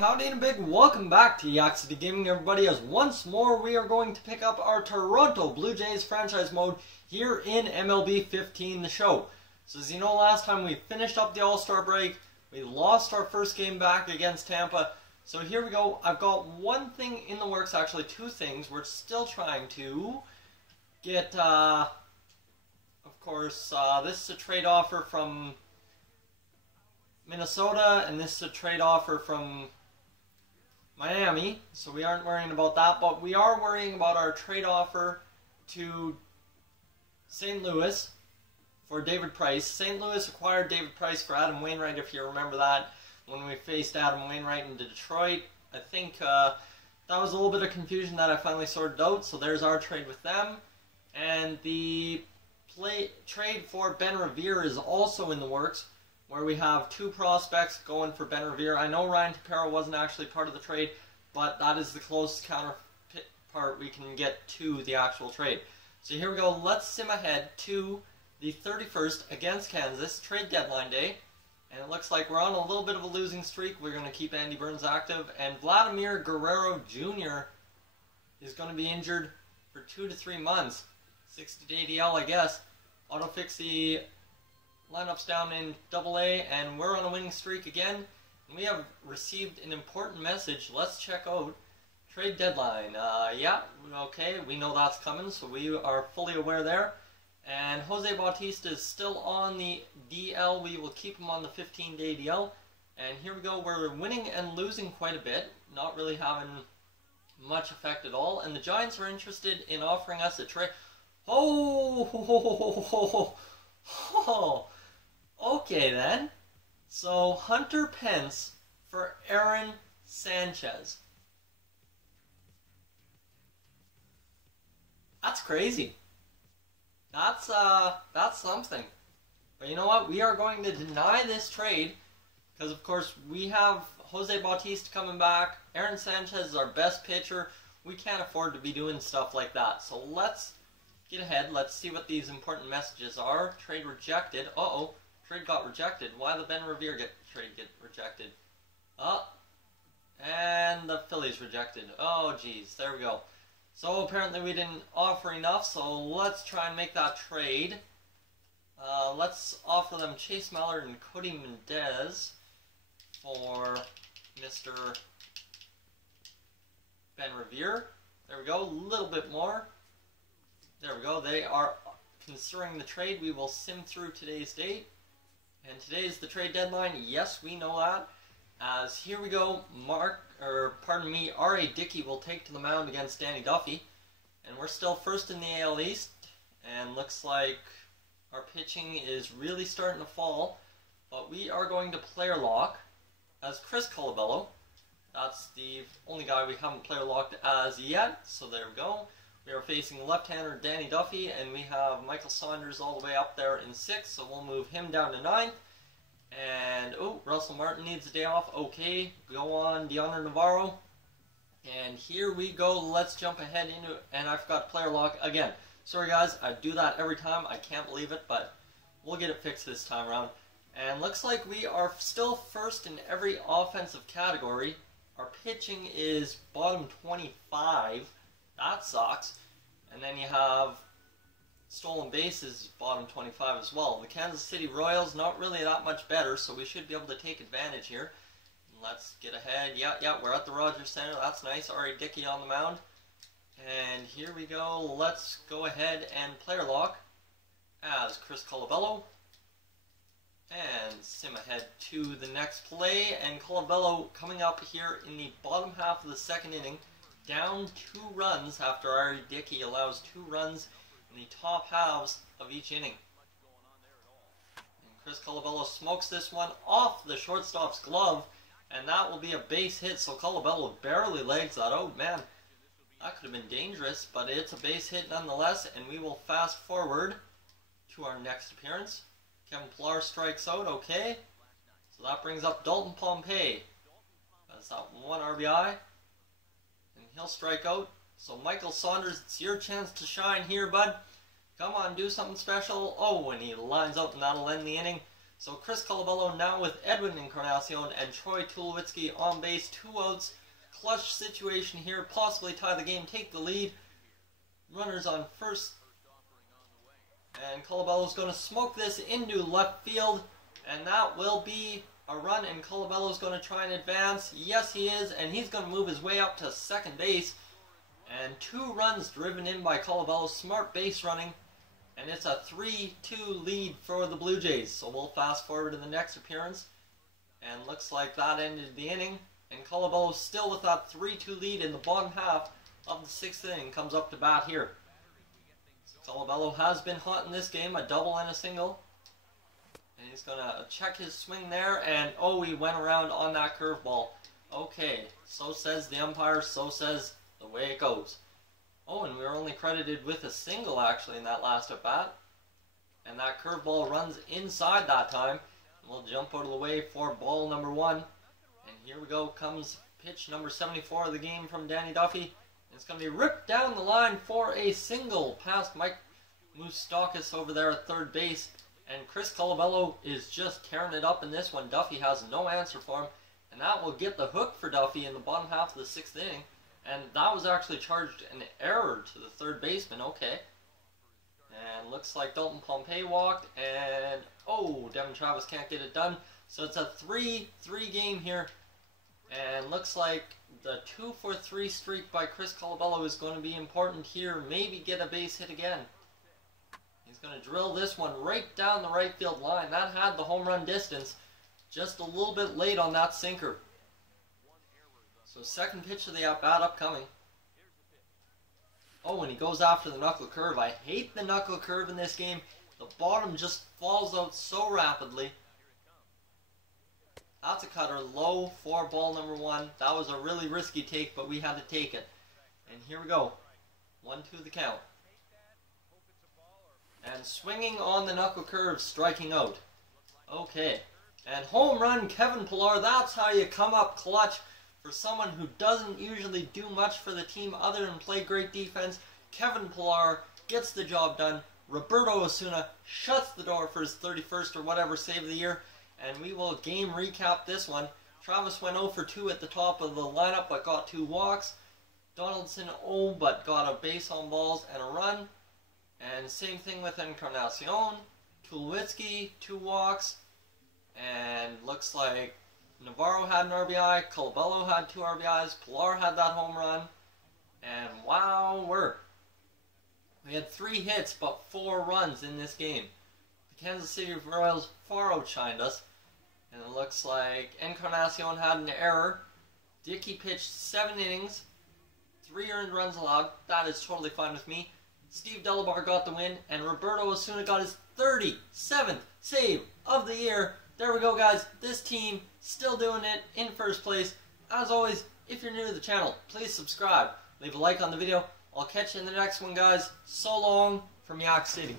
howdy and a big welcome back to Yak City Gaming, everybody, as once more we are going to pick up our Toronto Blue Jays franchise mode here in MLB 15 the show. So as you know, last time we finished up the All-Star break, we lost our first game back against Tampa. So here we go. I've got one thing in the works, actually two things. We're still trying to get, of course, this is a trade offer from Minnesota, and this is a trade offer from Miami, so we aren't worrying about that, but we are worrying about our trade offer to St. Louis for David Price. St. Louis acquired David Price for Adam Wainwright, if you remember that, when we faced Adam Wainwright in Detroit. I think that was a little bit of confusion that I finally sorted out, so there's our trade with them. And the trade for Ben Revere is also in the works, where we have two prospects going for Ben Revere. I know Ryan Tepera wasn't actually part of the trade, but that is the closest counterpart we can get to the actual trade. So here we go. Let's sim ahead to the 31st against Kansas, trade deadline day. And it looks like we're on a little bit of a losing streak. We're going to keep Andy Burns active. And Vladimir Guerrero Jr. is going to be injured for 2 to 3 months. 60 ADL, I guess. Autofix the lineups down in AA, and we're on a winning streak again. And we have received an important message. Let's check out trade deadline. Yeah, okay, we know that's coming, so we are fully aware there. And Jose Bautista is still on the DL. We will keep him on the 15-day DL. And here we go. We're winning and losing quite a bit, not really having much effect at all. And the Giants are interested in offering us a trade. Oh, okay then. So Hunter Pence for Aaron Sanchez. That's crazy. That's something. But you know what? We are going to deny this trade because, of course, we have Jose Bautista coming back. Aaron Sanchez is our best pitcher. We can't afford to be doing stuff like that. So let's get ahead. Let's see what these important messages are. Trade rejected. Uh-oh. Trade got rejected. Why did the Ben Revere trade get rejected? Oh. And the Phillies rejected. Oh, geez. There we go. So apparently we didn't offer enough, so let's try and make that trade. Let's offer them Chase Mallard and Cody Mendez for Mr. Ben Revere. There we go. A little bit more. There we go. They are considering the trade. We will sim through today's date. And today is the trade deadline. Yes, we know that. As here we go, R.A. Dickey will take to the mound against Danny Duffy. And we're still first in the AL East. And looks like our pitching is really starting to fall. But we are going to player lock as Chris Colabello. That's the only guy we haven't player locked as yet. So there we go. We are facing left-hander Danny Duffy, and we have Michael Saunders all the way up there in 6th, so we'll move him down to 9th. And, oh, Russell Martin needs a day off. Okay, go on Deoner Navarro. And here we go. Let's jump ahead into it. And I forgot player lock again. Sorry, guys. I do that every time. I can't believe it, but we'll get it fixed this time around. And looks like we are still first in every offensive category. Our pitching is bottom 25. That sucks. And then you have stolen bases, bottom 25 as well. The Kansas City Royals, not really that much better, so we should be able to take advantage here. Let's get ahead. Yeah, we're at the Rogers Center. That's nice. R.A. Dickey on the mound. And here we go. Let's go ahead and player lock as Chris Colabello. And sim ahead to the next play. And Colabello coming up here in the bottom half of the second inning. Down 2 runs after R.A. Dickey allows 2 runs in the top halves of each inning. And Chris Colabello smokes this one off the shortstop's glove, and that will be a base hit, so Colabello barely legs that. Oh man, that could have been dangerous, but it's a base hit nonetheless, and we will fast forward to our next appearance. Kevin Pillar strikes out, okay. So that brings up Dalton Pompey. That's that 1 RBI. And he'll strike out. So Michael Saunders, it's your chance to shine here, bud. Come on, do something special. Oh, and he lines up, and that'll end the inning. So Chris Colabello now with Edwin Encarnacion and Troy Tulowitzki on base. 2 outs. Clutch situation here. Possibly tie the game. Take the lead. Runners on first. And Colabello's going to smoke this into left field. And that will be a run. And Colabello's going to try and advance. Yes, he is. And he's going to move his way up to second base. And 2 runs driven in by Colabello. Smart base running. And it's a 3-2 lead for the Blue Jays. So we'll fast forward to the next appearance. And looks like that ended the inning. And Colabello still with that 3-2 lead in the bottom half of the 6th inning. Comes up to bat here. Colabello has been hot in this game. A double and a single. And he's going to check his swing there. And oh, he went around on that curveball. Okay, so says the umpire. So says the way it goes. Oh, and we were only credited with a single, actually, in that last at-bat. And that curveball runs inside that time. We'll jump out of the way for ball number 1. And here we go. Comes pitch number 74 of the game from Danny Duffy. It's going to be ripped down the line for a single past Mike Moustakas over there at third base. And Chris Colabello is just tearing it up in this one. Duffy has no answer for him. And that will get the hook for Duffy in the bottom half of the 6th inning. And that was actually charged an error to the third baseman. Okay. And looks like Dalton Pompey walked. And, oh, Devin Travis can't get it done. So it's a 3-3 game here. And looks like the 2-for-3 streak by Chris Colabello is going to be important here. Maybe get a base hit again. He's going to drill this one right down the right field line. That had the home run distance. Just a little bit late on that sinker. So second pitch of the at-bat upcoming. Oh, and he goes after the knuckle curve. I hate the knuckle curve in this game. The bottom just falls out so rapidly. That's a cutter low for ball number 1. That was a really risky take, but we had to take it. And here we go. 1-2 the count. And swinging on the knuckle curve, striking out. Okay. And home run, Kevin Pillar. That's how you come up clutch. For someone who doesn't usually do much for the team other than play great defense, Kevin Pillar gets the job done. Roberto Osuna shuts the door for his 31st or whatever save of the year. And we will game recap this one. Travis went 0 for 2 at the top of the lineup but got 2 walks. Donaldson 0 but got a base on balls and a run. And same thing with Encarnacion. Tulowitzki, 2 walks. And looks like Navarro had an RBI, Colabello had 2 RBIs, Pillar had that home run, and wow, we had 3 hits but 4 runs in this game. The Kansas City Royals far outshined us, and it looks like Encarnacion had an error. Dickey pitched 7 innings, 3 earned runs allowed. That is totally fine with me. Steve Delabar got the win, and Roberto Osuna got his 37th save of the year. There we go, guys. This team still doing it in first place. As always, if you're new to the channel, please subscribe. Leave a like on the video. I'll catch you in the next one, guys. So long from Yak City.